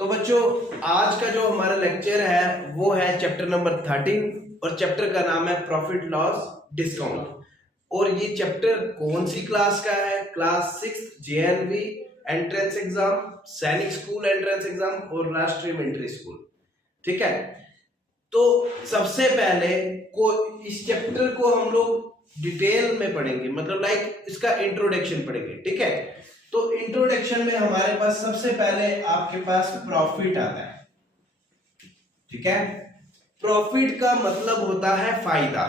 तो बच्चों आज का जो हमारा लेक्चर है वो है चैप्टर नंबर 13 और चैप्टर का नाम है प्रॉफिट लॉस डिस्काउंट। और ये चैप्टर कौन सी क्लास का है? क्लास 6 JNV एंट्रेंस एग्जाम, सैनिक स्कूल एंट्रेंस एग्जाम और राष्ट्रीय मिलिट्री स्कूल। ठीक है, तो सबसे पहले को इस चैप्टर को हम लोग डिटेल में पढ़ेंगे, मतलब लाइक इसका इंट्रोडक्शन पढ़ेंगे। ठीक है, तो इंट्रोडक्शन में हमारे पास सबसे पहले आपके पास प्रॉफिट आता है। ठीक है, प्रॉफिट का मतलब होता है फायदा।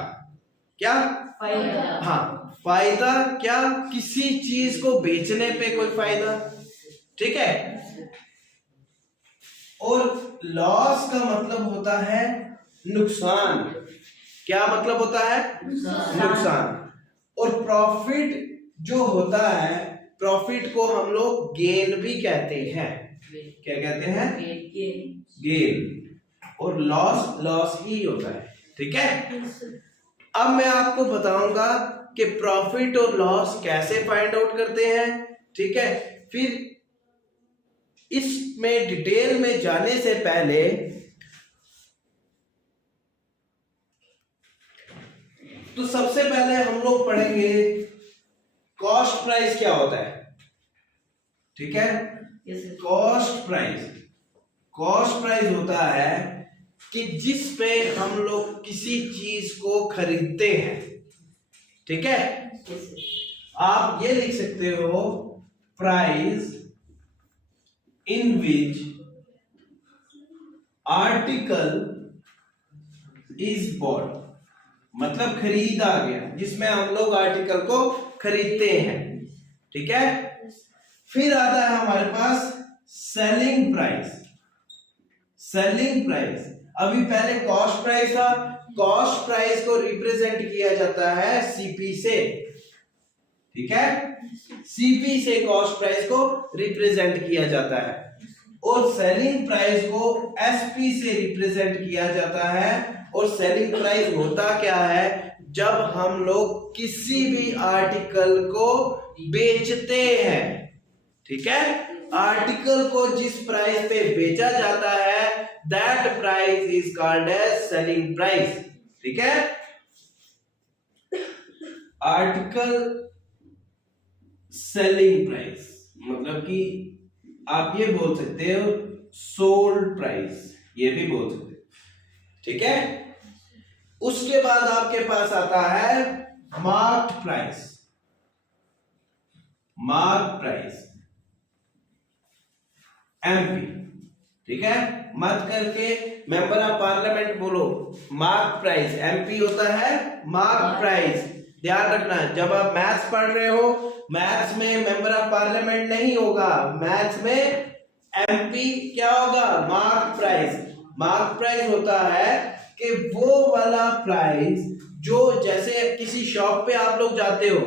क्या? फायदा। हाँ, फायदा। क्या? किसी चीज को बेचने पे कोई फायदा। ठीक है, और लॉस का मतलब होता है नुकसान। क्या मतलब होता है? नुकसान। और प्रॉफिट जो होता है, प्रॉफिट को हम लोग गेन भी कहते हैं। क्या कहते हैं? गेन। और लॉस लॉस ही होता है। ठीक है, अब मैं आपको बताऊंगा कि प्रॉफिट और लॉस कैसे फाइंड आउट करते हैं। ठीक है, फिर इसमें डिटेल में जाने से पहले तो सबसे पहले हम लोग पढ़ेंगे कॉस्ट प्राइस क्या होता है। ठीक है, कॉस्ट प्राइस, कॉस्ट प्राइस होता है कि जिस पे हम लोग किसी चीज को खरीदते हैं। ठीक है, आप ये लिख सकते हो price in which article is bought, मतलब खरीदा गया, जिसमें हम लोग आर्टिकल को खरीदते हैं। ठीक है, फिर आता है हमारे पास सेलिंग प्राइस। सेलिंग प्राइस, अभी पहले कॉस्ट प्राइस था, कॉस्ट प्राइस को रिप्रेजेंट किया जाता है सीपी से। ठीक है, सीपी से कॉस्ट प्राइस को रिप्रेजेंट किया जाता है और सेलिंग प्राइस को एसपी से रिप्रेजेंट किया जाता है। और सेलिंग प्राइस होता क्या है? जब हम लोग किसी भी आर्टिकल को बेचते हैं। ठीक है, आर्टिकल को जिस प्राइस पे बेचा जाता है that price is called as selling price. ठीक है, आर्टिकल सेलिंग प्राइस मतलब कि आप ये बोल सकते हो सोल्ड प्राइस, ये भी बोल सकते हो। ठीक है, उसके बाद आपके पास आता है marked price. Mark price MP. ठीक है, मत करके मेंबर ऑफ पार्लियामेंट बोलो, मार्क प्राइस। एमपी होता है मार्क प्राइस। ध्यान रखना, जब आप मैथ्स पढ़ रहे हो, मैथ्स में मेंबर ऑफ पार्लियामेंट नहीं होगा, मैथ्स में एमपी क्या होगा? Mark price. मार्क प्राइस होता है कि वो वाला प्राइस जो, जैसे किसी शॉप पे आप लोग जाते हो,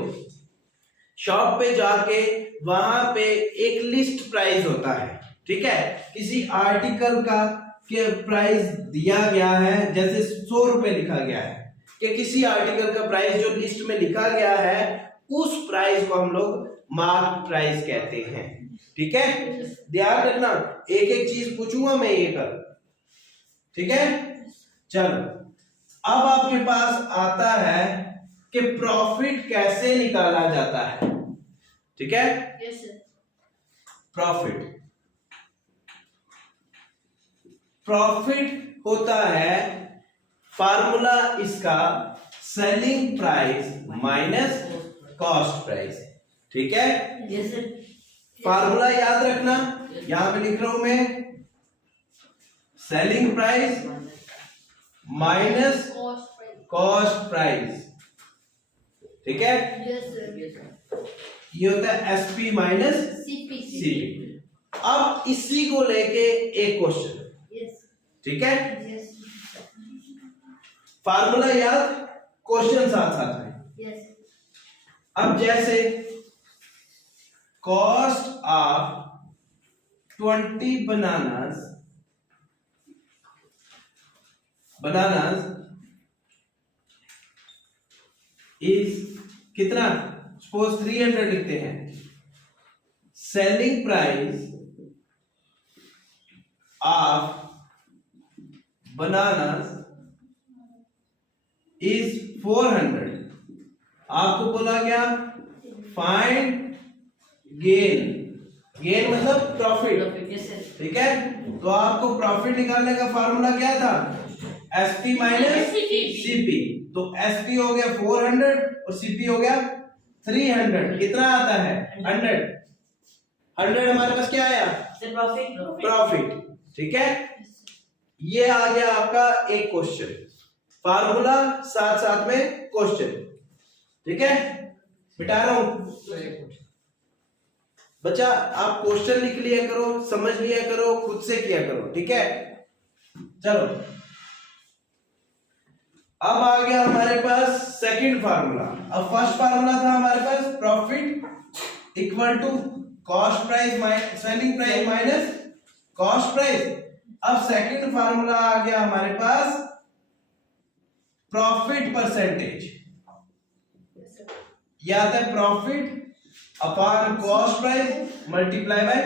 शॉप पे जाके वहां पे एक लिस्ट प्राइस होता है। ठीक है, किसी आर्टिकल का के प्राइस दिया गया है, जैसे 100 रुपए लिखा गया है कि किसी आर्टिकल का प्राइस जो लिस्ट में लिखा गया है उस प्राइस को हम लोग मार्क प्राइस कहते हैं। ठीक है, ध्यान रखना, एक एक चीज पूछूंगा मैं ये कर। ठीक है, चलो अब आपके पास आता है कि प्रॉफिट कैसे निकाला जाता है। ठीक है, प्रॉफिट, प्रॉफिट होता है, फार्मूला इसका selling price minus cost price. ठीक है, फार्मूला याद रखना, यहां पे लिख रहा हूं मैं, selling price minus cost price. ठीक है, ये होता है एसपी माइनस सीपी। अब इसी को लेके एक क्वेश्चन। ठीक है, फार्मूला याद, क्वेश्चन साथ साथ में। अब जैसे कॉस्ट ऑफ 20 बनानास इज कितना? सपोज 300 लिखते हैं। Selling price of bananas is 400। आपको बोला क्या, फाइंड गेन, गेन मतलब प्रॉफिट, ठीक है। तो आपको प्रॉफिट निकालने का फार्मूला क्या था, एसपी माइनस सीपी। तो एसपी हो गया 400 और सीपी हो गया 300। कितना आता है 100। 100 हमारे पास क्या आया, प्रॉफिट, ठीक है। ये आ गया आपका एक क्वेश्चन, फार्मूला साथ साथ में क्वेश्चन, ठीक है। बिठा रहा हूं बच्चा, आप क्वेश्चन लिख लिया करो, समझ लिया करो, खुद से किया करो, ठीक है। चलो अब आ गया हमारे पास सेकंड फार्मूला। अब फर्स्ट फार्मूला था हमारे पास profit equal to cost price minus selling price minus cost price. अब सेकंड फार्मूला आ गया हमारे पास प्रॉफिट परसेंटेज, या आता है profit upon cost price multiply by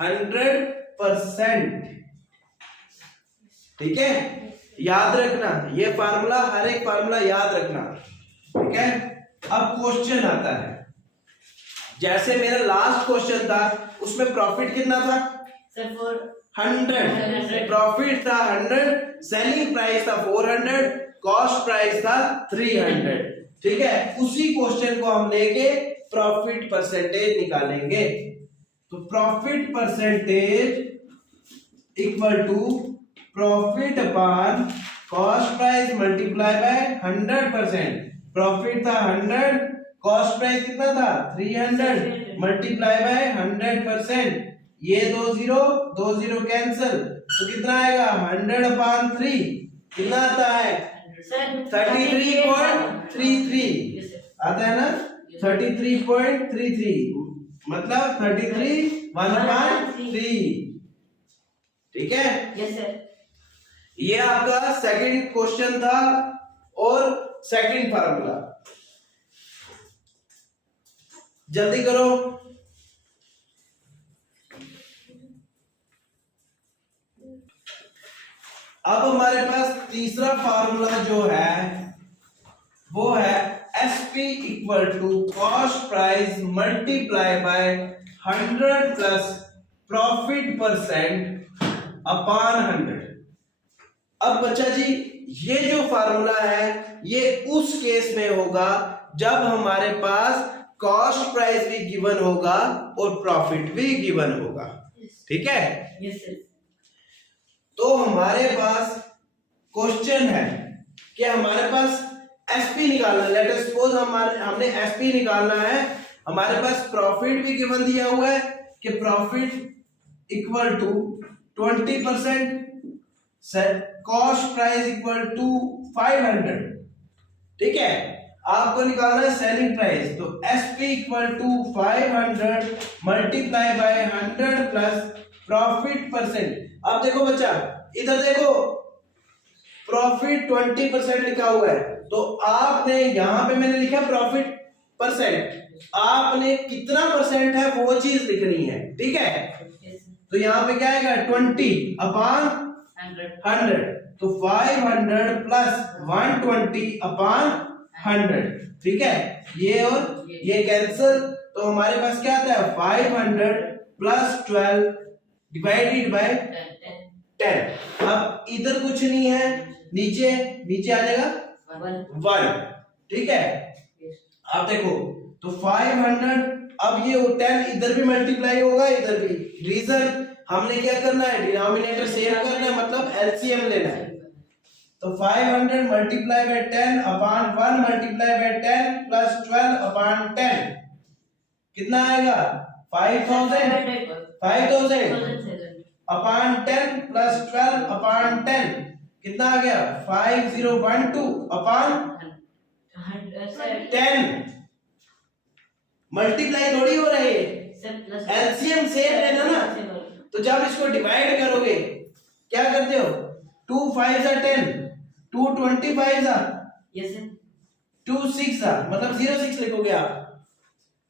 100%, ठीक है। याद रखना ये फार्मूला, हर एक फार्मूला याद रखना, ठीक है। अब क्वेश्चन आता है, जैसे मेरा लास्ट क्वेश्चन था उसमें प्रॉफिट कितना था 100, प्रॉफिट था 100, सेलिंग प्राइस था 400, कॉस्ट प्राइस था 300, ठीक है। उसी क्वेश्चन को हम लेके प्रॉफिट परसेंटेज निकालेंगे। तो profit percentage equal to profit upon cost price multiply by 100%। Profit था 100, कॉस्ट प्राइस कितना था 300 मल्टीप्लाई बाय 100%। ये 2 0 कैंसिल, तो कितना आएगा 100 अपॉन 3, कितना आता है 33.33 आता है ना, 33.33 मतलब 33/1/3, ठीक है। Yes sir. ये आपका सेकंड क्वेश्चन था और सेकंड फार्मूला, जल्दी करो। अब हमारे पास तीसरा फार्मूला जो है वो है SP equal to cost price multiply by 100 plus profit percent upon 100। अब बच्चा जी ये जो फार्मूला है ये उस केस में होगा जब हमारे पास कॉस्ट प्राइस भी गिवन होगा और प्रॉफिट भी गिवन होगा, ठीक है। Yes sir. तो हमारे पास क्वेश्चन है कि हमारे पास एसपी निकालना, लेट अस सपोज हमने एसपी निकालना है। हमारे पास प्रॉफिट भी गिवन दिया हुआ है कि profit equal to 20%, cost price equal to 500, ठीक है। आपको निकालना है सेलिंग प्राइस, तो SP equal to 500 multiply by 100 plus profit percent. अब देखो बच्चा, इधर देखो प्रॉफिट 20% लिखा हुआ है, तो आपने यहां पे मैंने लिखा प्रॉफिट परसेंट, आपने कितना परसेंट है वो चीज लिखनी है, ठीक है। तो यहां पे क्या आएगा 20 अपॉन 100, तो 500 प्लस 120 अपॉन 100, ठीक है। ये और ये कैंसिल, तो हमारे पास क्या आता है 500 प्लस 12 डिवाइडेड बाय 10। अब इधर कुछ नहीं है, नीचे आ जाएगा 1, ठीक है। आप देखो तो 500, अब ये 10 इधर भी मल्टीप्लाई होगा इधर भी, रीजन हमने क्या करना है डिनोमिनेटर सेम करना है, मतलब एलसीएम लेना है। तो 500 multiply bye 10 upon 1 multiply by 10 plus 12 upon 10 कितना आएगा 5000 अपॉन 10 प्लस 12 अपॉन 10 कितना आ गया 5012 अपॉन 10। मल्टीप्लाई थोड़ी हो रही है, एलसीएम सेम लेना ना। तो जब इसको डिवाइड करोगे क्या करते हो 2 5 10, 2 25 यस सर, 2 6 मतलब 06 लिखोगे आप।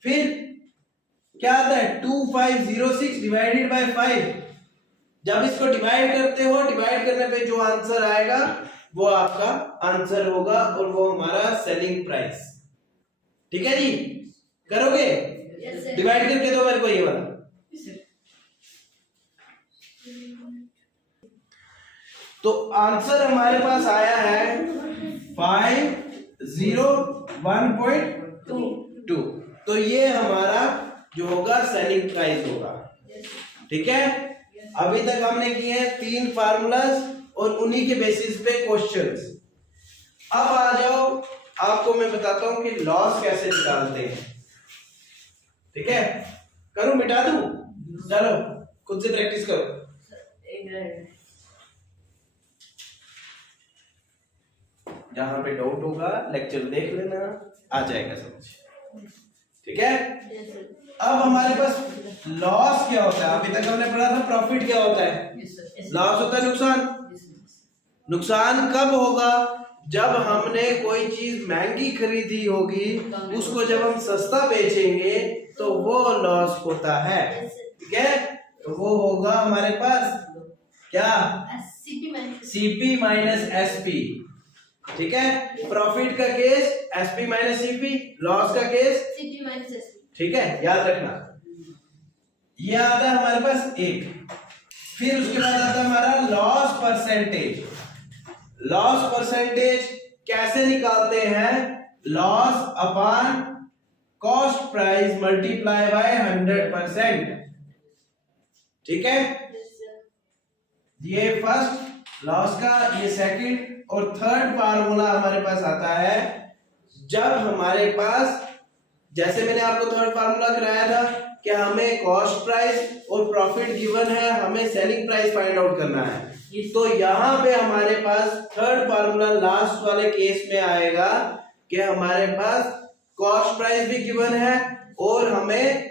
फिर क्या आता है 2506 डिवाइडेड बाय 5, जब इसको डिवाइड करते हो, डिवाइड करने पे जो आंसर आएगा वो आपका आंसर होगा और वो हमारा सेलिंग प्राइस। ठीक है जी, करोगे? डिवाइड करके दो मेरे को ये वाला। तो आंसर हमारे पास आया है 501.2। तो ये हमारा जो होगा सेलिंग प्राइस होगा। ठीक है, अभी तक हमने किए हैं 3 फार्मूलाज और उन्हीं के बेसिस पे क्वेश्चंस। अब आ जाओ, आपको मैं बताता हूं कि लॉस कैसे निकालते हैं। ठीक है, करूं, मिटा दूं? चलो खुद से प्रैक्टिस करो। जहां पे डाउट होगा लेक्चर देख लेना, आ जाएगा समझ। ठीक है, अब हमारे पास लॉस क्या होता है? अभी तक हमने पढ़ा था प्रॉफिट क्या होता है। लॉस होता है नुकसान। नुकसान कब होगा? जब हमने कोई चीज महंगी खरीदी होगी, उसको जब हम सस्ता बेचेंगे तो वो लॉस होता है। ठीक है, तो वो होगा हमारे पास क्या? CP minus SP. ठीक है, प्रॉफिट का case SP minus CP, loss का केस सीपी माइनस एसपी। ठीक है, याद रखना। ये आता है हमारे पास एक। फिर उसके बाद आता है हमारा लॉस परसेंटेज। लॉस परसेंटेज कैसे निकालते हैं? Loss upon cost price multiply by 100%। ठीक है, ये फर्स्ट लॉस का, ये सेकंड और थर्ड फार्मूला हमारे पास आता है जब हमारे पास, जैसे मैंने आपको थर्ड फार्मूला कराया था कि हमें कॉस्ट प्राइस और प्रॉफिट गिवन है, हमें सेलिंग प्राइस फाइंड आउट करना है। तो यहां पे हमारे पास थर्ड फार्मूला लास्ट वाले केस में आएगा कि हमारे पास कॉस्ट प्राइस भी गिवन है और हमें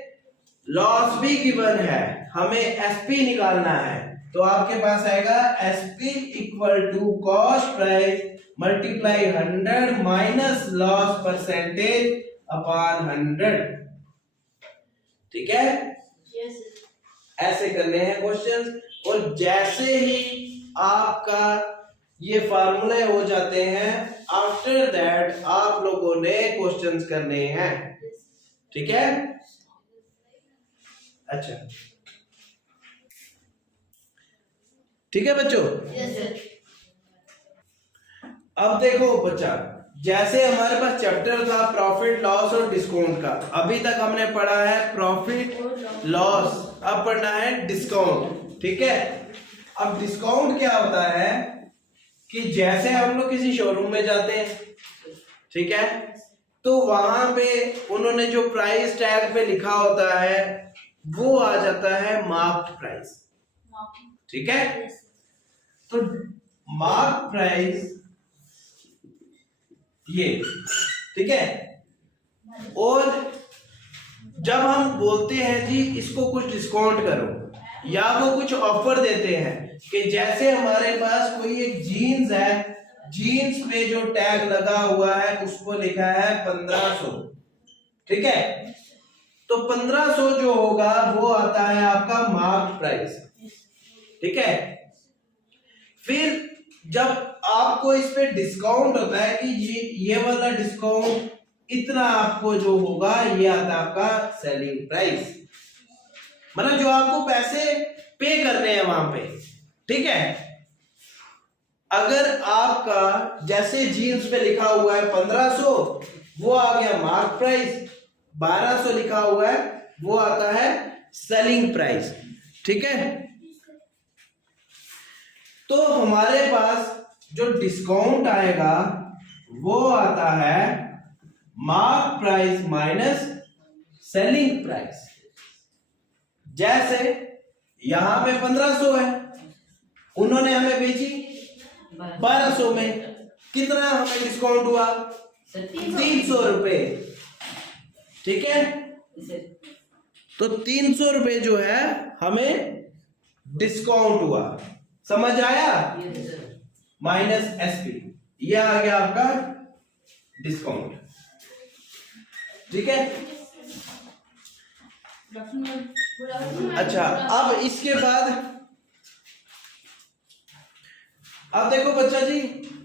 लॉस भी गिवन है, हमें एसपी निकालना है। तो आपके पास आएगा SP equal to cost price multiply 100 minus loss percentage upon 100। ठीक है, ऐसे करने हैं क्वेश्चंस। और जैसे ही आपका ये फार्मूले हो जाते हैं, आफ्टर दैट आप लोगों ने क्वेश्चंस करने हैं। ठीक है, अच्छा, ठीक है बच्चों। अब देखो बच्चा, जैसे हमारे पास चैप्टर था प्रॉफिट लॉस और डिस्काउंट का, अभी तक हमने पढ़ा है प्रॉफिट लॉस, अब पढ़ना है डिस्काउंट। ठीक है, अब डिस्काउंट क्या होता है कि जैसे हम लोग किसी शोरूम में जाते हैं, ठीक है, तो वहां पे उन्होंने जो प्राइस टैग पे लिखा होता है वो आ जाता है मार्क्ड प्राइस। ठीक है, तो मार्क प्राइस ये, ठीक है, और जब हम बोलते हैं जी इसको कुछ डिस्काउंट करो या वो कुछ ऑफर देते हैं कि जैसे हमारे पास कोई एक जीन्स है, जीन्स में जो टैग लगा हुआ है उसको लिखा है 1500। ठीक है, तो 1500 जो होगा वो आता है आपका मार्क प्राइस। ठीक है, फिर जब आपको इस पे डिस्काउंट होता है कि ये वाला डिस्काउंट इतना आपको जो होगा ये आता है आपका सेलिंग प्राइस, मतलब जो आपको पैसे पे करने हैं वहां पे। ठीक है, अगर आपका जैसे जीन्स पे लिखा हुआ है 1500, वो आ गया मार्क प्राइस, 1200 लिखा हुआ है वो आता है सेलिंग प्राइस। ठीक है, तो हमारे पास जो डिस्काउंट आएगा वो आता है mark price minus selling price. जैसे यहां पे 1500 है, उन्होंने हमें बेची 1200 में, कितना हमें डिस्काउंट हुआ? 300 रुपए। ठीक है, तो 300 रुपए जो है हमें डिस्काउंट हुआ, समझ आया? माइनस एसपी, ये आ गया आपका डिस्काउंट। ठीक है, अच्छा, अब इसके बाद अब देखो बच्चा जी,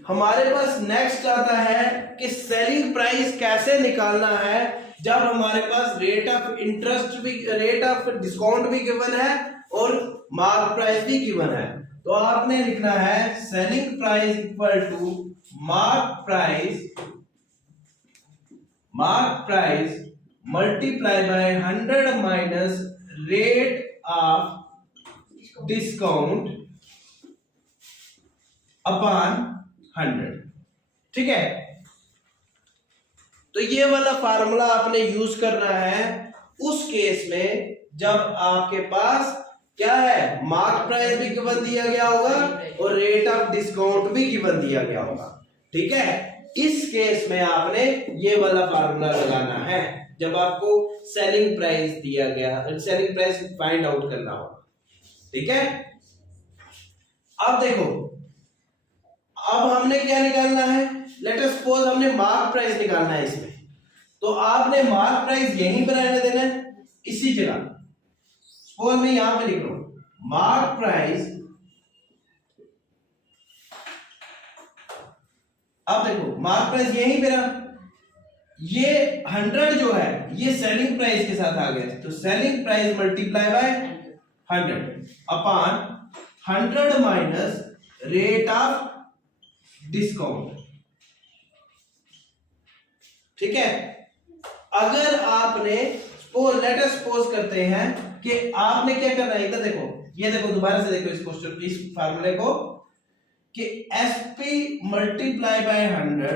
हमारे पास नेक्स्ट आता है कि सेलिंग प्राइस कैसे निकालना है जब हमारे पास रेट ऑफ इंटरेस्ट भी, रेट ऑफ डिस्काउंट भी गिवन है और मार्क प्राइस भी गिवन है। तो आपने लिखना है selling price equal to mark price multiply by 100 minus rate of discount upon 100। ठीक है, तो ये वाला फार्मूला आपने यूज करना है उस केस में जब आपके पास क्या है, मार्क प्राइस भी गिवन दिया गया होगा और रेट ऑफ डिस्काउंट भी गिवन दिया गया होगा। ठीक है, इस केस में आपने ये वाला फार्मूला लगाना है जब आपको सेलिंग प्राइस दिया गया, सेलिंग प्राइस फाइंड आउट करना होगा। ठीक है, अब देखो, अब हमने क्या निकालना है, लेट अस सपोज हमने मार्क प्राइस निकालना है इसमें, तो आपने मार्क प्राइस यहीं पर रहने देना है, इसी जगह। सपोज मैं यहां पे लिख रहा हूं मार्क प्राइस। अब देखो मार्क प्राइस यहीं पे रहा, ये 100 जो है ये सेलिंग प्राइस के साथ आ गया, तो selling price multiply by 100 upon 100 minus rate of discount. ठीक है, अगर आपने लेट अस सपोज करते हैं कि आपने क्या करना है, इधर देखो, ये देखो, दोबारा से देखो इस क्वेश्चन, इस फार्मूले को, कि SP multiply by 100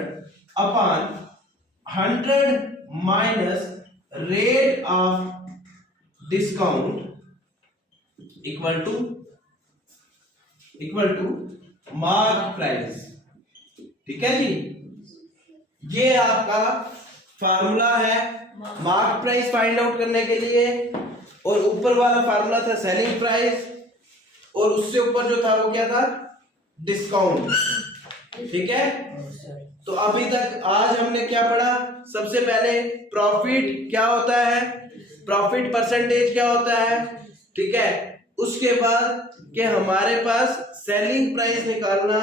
upon 100 minus rate of discount equal to mark price. ठीक है जी, ये आपका फार्मूला है मार्क प्राइस फाइंड आउट करने के लिए, और ऊपर वाला फार्मूला था सेलिंग प्राइस, और उससे ऊपर जो था वो क्या था, डिस्काउंट। ठीक है, तो अभी तक आज हमने क्या पढ़ा, सबसे पहले प्रॉफिट क्या होता है, प्रॉफिट परसेंटेज क्या होता है। ठीक है, उसके बाद कि हमारे पास सेलिंग प्राइस निकालना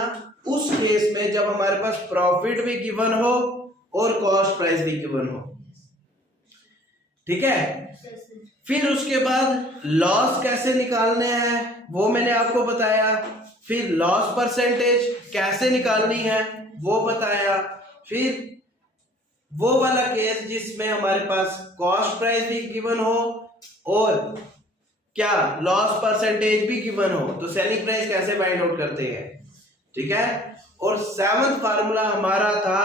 उस केस में जब हमारे पास प्रॉफिट भी गिवन हो और कॉस्ट प्राइस भी गिवन हो। ठीक है, फिर उसके बाद लॉस कैसे निकालने हैं वो मैंने आपको बताया, फिर लॉस परसेंटेज कैसे निकालनी है वो बताया, फिर वो वाला केस जिसमें हमारे पास कॉस्ट प्राइस भी गिवन हो और क्या लॉस परसेंटेज भी गिवन हो, तो सेलिंग प्राइस कैसे फाइंड आउट करते हैं। ठीक है, और 7वां फार्मूला हमारा था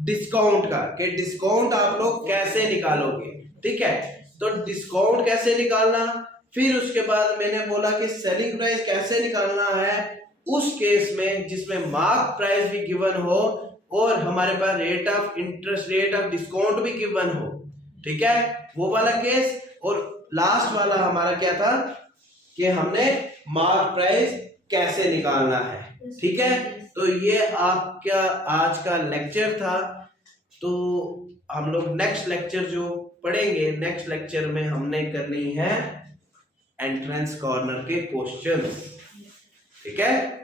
डिस्काउंट का, कि डिस्काउंट आप लोग कैसे निकालोगे। ठीक है, तो डिस्काउंट कैसे निकालना, फिर उसके बाद मैंने बोला कि सेलिंग प्राइस कैसे निकालना है उस केस में जिसमें मार्क प्राइस भी गिवन हो और हमारे पास rate of interest, rate of discount भी गिवन हो। ठीक है, वो वाला केस, और लास्ट वाला हमारा क्या था कि हमने मार्क प्राइस कैसे निकालना है। ठीक है, तो ये आपका आज का लेक्चर था। तो हम लोग नेक्स्ट लेक्चर जो पढ़ेंगे, नेक्स्ट लेक्चर में हमने करनी है एंट्रेंस कॉर्नर के क्वेश्चंस। ठीक है।